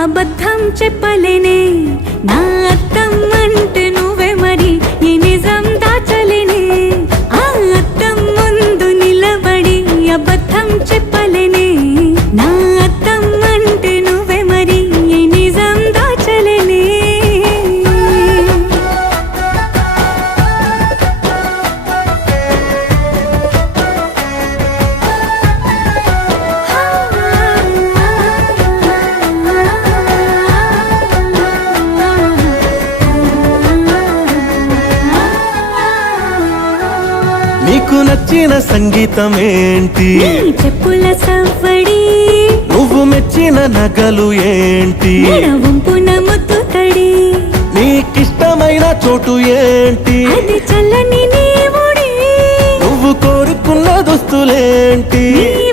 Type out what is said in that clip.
అబద్ధం చెప్పలేనే నా అద్దం అంటే నువ్వే మరి ఈ నిజం దాచలేనే ఆ అద్దం ముందు నిలబడి అబద్ధం చెప్పలేనే నా అద్దం అంటే నువ్వే మరి ఈ నిజం దాచలేనే నీకు నచ్చిన సంగీతం ఏంటి? నీ చెప్పుల సవ్వడి. నువ్వు మెచ్చిన నగలు ఏంటి? వంపున ముద్దు తడి. నీకిష్టమైన చోటు ఏంటి? అది చల్లని నీ ఒడి. నువ్వు కోరుకున్న దుస్తులేంటి? నీ